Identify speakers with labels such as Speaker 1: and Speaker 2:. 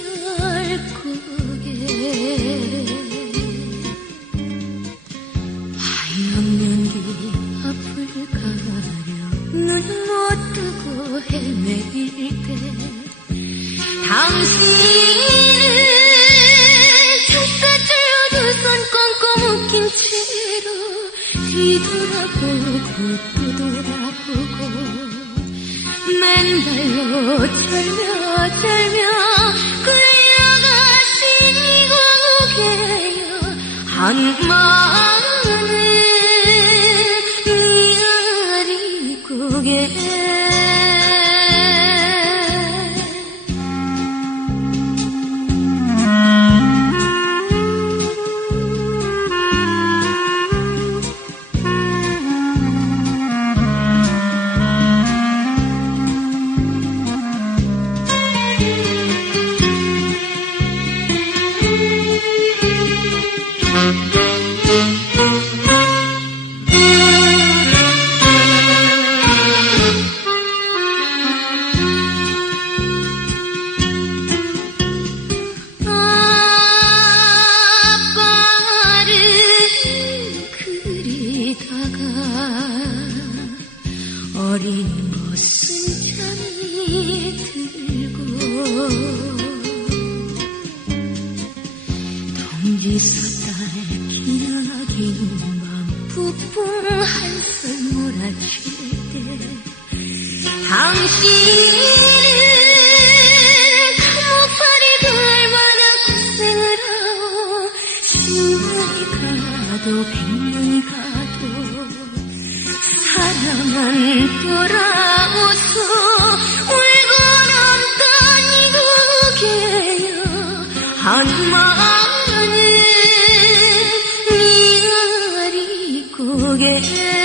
Speaker 1: 별고에 하얀 연기 앞을 가려 눈 못 뜨고 헤매일 때 당신은 젖사슬로 두손 꽁꽁 묶인 채로 뒤돌아보고 또 돌아보고 맨날로 절며 절며 한 어린 모습 잠이 들고 기나긴 부푼 한술 몰아칠 때 당신은 그 목발이 얼마나 고생을 하고 십년이 가도 백년이 가도 사람은 돌아오소 울고 남던 이국에요. 한마 forget